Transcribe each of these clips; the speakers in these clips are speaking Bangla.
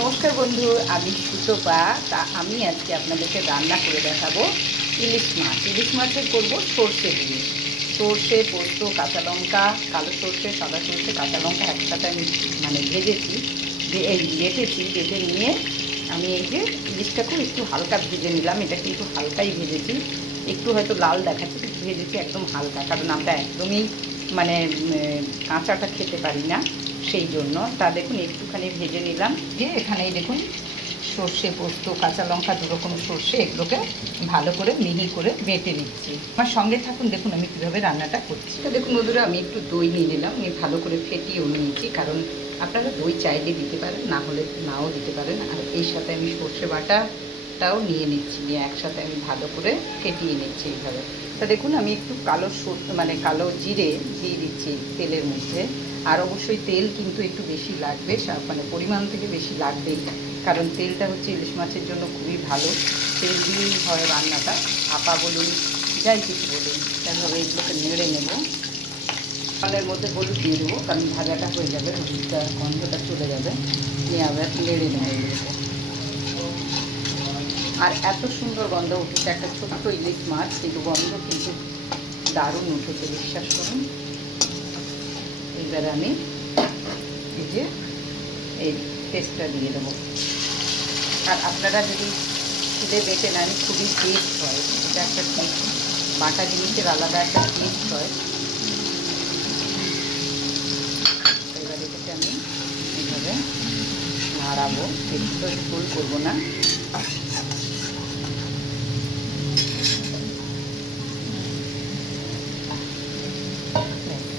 নমস্কার বন্ধু, আমি সুতপা। তা আমি আজকে আপনাদেরকে রান্না করে দেখাবো ইলিশ মাছ। ইলিশ মাছের করব সর্ষে দিয়ে। সর্ষে, পোস্ত, কাঁচা লঙ্কা, কালো সর্ষে, সাদা সর্ষে, কাঁচা লঙ্কা একসাথে আমি মানে ভেজেছি। বেটেছি বেটে নিয়ে আমি এই যে ইলিশটাকেও একটু হালকা ভেজে নিলাম। এটা কিন্তু হালকাই ভেজেছি। একটু হয়তো লাল দেখাচ্ছে, কিন্তু ভেজেছি একদম হালকা, কারণ আমরা একদমই মানে কাঁচাটা খেতে পারি না। সেই জন্য। তা দেখুন, একটুখানি ভেজে নিলাম। যে এখানে দেখুন, সর্ষে পোস্ত, কাঁচা লঙ্কা দু রকম সর্ষে, এগুলোকে ভালো করে মিহি করে বেটে নিচ্ছি। আমার সঙ্গে থাকুন, দেখুন আমি কীভাবে রান্নাটা করছি। তো দেখুন বন্ধুরা, আমি একটু দই নিয়ে নিলাম। আমি ভালো করে ফেটিয়েও নিয়েছি, কারণ আপনারা দই চাইলে দিতে পারেন, না হলে নাও দিতে পারেন। আর এই সাথে আমি সর্ষে বাটাটাও নিয়ে নিচ্ছি, নিয়ে একসাথে আমি ভালো করে ফেটিয়ে নিচ্ছি এইভাবে। তা দেখুন, আমি একটু কালো সর মানে কালো জিরে দিয়ে দিচ্ছি তেলের মধ্যে। আর অবশ্যই তেল কিন্তু একটু বেশি লাগবে মানে পরিমাণ থেকে বেশি লাগবেই। কারণ তেলটা হচ্ছে ইলিশ মাছের জন্য খুবই ভালো। তেল দিয়েই হয় রান্নাটা। আপা বলুন, যাই কিছু বলুন সেভাবে এগুলোকে নেড়ে নেব। ফলের মধ্যে হলুদ দিয়ে দেবো, কারণ ভাজাটা হয়ে যাবে, হলুদটা, গন্ধটা চলে যাবে। নিয়ে আবার নেড়ে নেব এগুলোকে। আর এত সুন্দর গন্ধ উঠেছে, একটা ছোট্ট ইলিশ মাছ, কিন্তু গন্ধ কিন্তু দারুণ উঠেছে, বিশ্বাস করুন। এবারে আমি এই যে এই পেস্টটা দিয়ে দেবো। আর আপনারা যদি শিলে বেটে নেন, খুবই টেস্ট হয়। এটা একটা টেস্ট বাটা জিনিসের আলাদা একটা টেস্ট হয়। এবার এটাকে আমি এইভাবে নাড়াবো। একটু তো ফুল করব না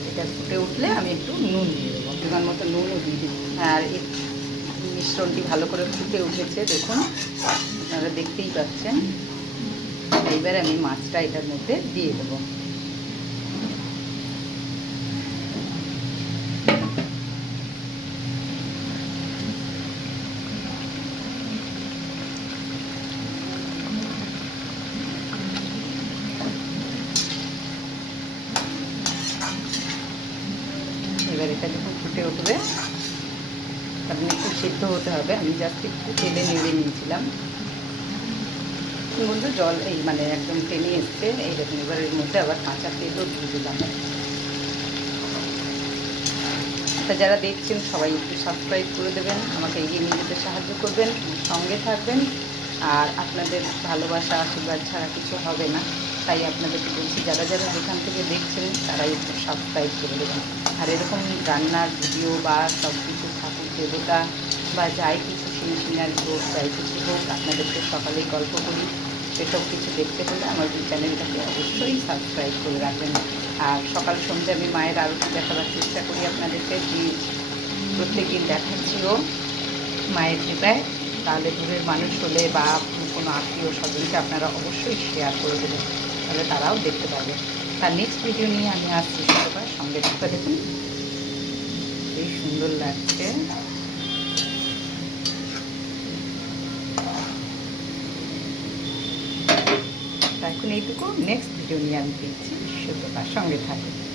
এটা ফুটে উঠলে আমি একটু নুন দিয়ে দেবো। পরিমাণ মতো নুনও দিয়ে দেবো। আর মিশ্রণটি ভালো করে ফুটে উঠেছে দেখুন আপনারা দেখতেই পাচ্ছেন। এইবার আমি মাছটা এটার মধ্যে দিয়ে দেবো। এটা যখন ফুটে উঠবে আপনি একটু সিদ্ধ হতে হবে। আমি জাস্ট একটু তেলে নেড়ে নিয়েছিলাম। বন্ধু, জল এই মানে একদম টেনে এসছে। এই দেখুন এবার এর মধ্যে আবার কাঁচা তেলও দিয়ে দিলাম। তা যারা দেখছেন, সবাই একটু সাবস্ক্রাইব করে দেবেন। আমাকে এগিয়ে নিয়ে যেতে সাহায্য করবেন। সঙ্গে থাকবেন। আর আপনাদের ভালোবাসা, আশীর্বাদ ছাড়া কিছু হবে না। তাই আপনাদেরকে বলছি, যারা যারা যেখান থেকে দেখছেন তারাই একটু সাবস্ক্রাইব করে দেবেন। আর এরকম রান্নার ভিডিও বা সব কিছু ঠাকুর দেবতা বা যাই কিছু সিনারি হোক, যাই কিছু হোক, আপনাদেরকে সকালেই গল্প করি। সেসব কিছু দেখতে হলে আমার এই চ্যানেলটাকে অবশ্যই সাবস্ক্রাইব করে রাখবেন। আর সকাল সন্ধ্যে আমি মায়ের আরতি দেখাবার চেষ্টা করি আপনাদেরকে প্রত্যেক দিন দেখাচ্ছিও মায়ের কৃপায়। তাহলে দূরের মানুষ হলে বা কোনো আত্মীয় স্বজনকে আপনারা অবশ্যই শেয়ার করে দেবেন। তাহলে তারাও দেখতে পাবে। তার নেক্সট ভিডিও নিয়ে আমি আসছি সবার সঙ্গে। দেখতে দেখুন এই সুন্দর লাগছে। এখন এইটুকু। নেক্সট ভিডিও নিয়ে আমি শুক্রবার সঙ্গে থাকবে